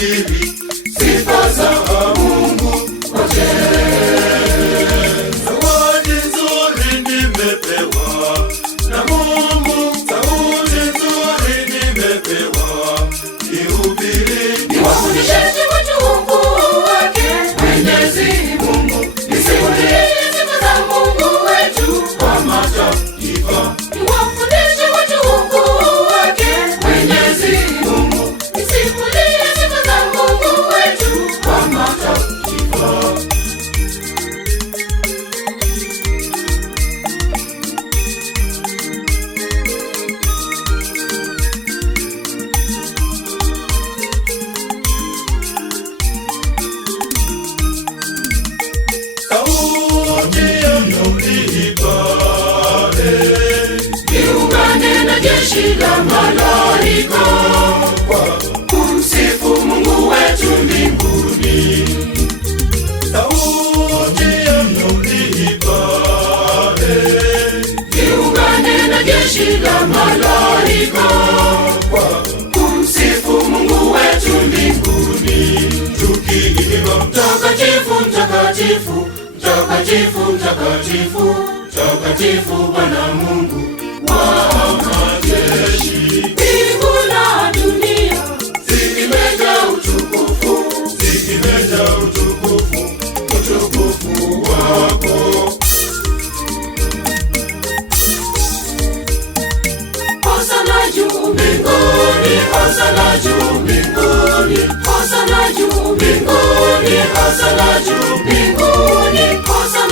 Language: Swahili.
nihubiri sifa za Mungu wote. Zawadi nzuri nimepewa na Mungu, sauti nzuri nimepewa nihubiri, niwafundishe watu ukuu wake Mwenyezi Mungu, nisimulie sifa za Mungu wetu kwa mataifa. niwafundishe watu ukuu wake Mwenyezi Mungu, nisimulie sifa za Mungu wetu Kwa mataifa. Sauti yangu iipate, iungane na jeshi la malaika kumsifu Mungu wetu mbinguni. Sauti yangu iipate, iungane na jeshi la malaika kumsifu Mungu wetu mbinguni. Tukiimba mtakatifu, mtakatifu, mtakatifu, mtakatifu, mtakatifu Bwana Mungu wa majeshi, mbingu na dunia zimejaa utukufu, zimejaa utukufu, utukufu wako. hosana juu mbinguni, hosana juu mbinguni, hosana juu mbinguni, hosana juu mbinguni, hosana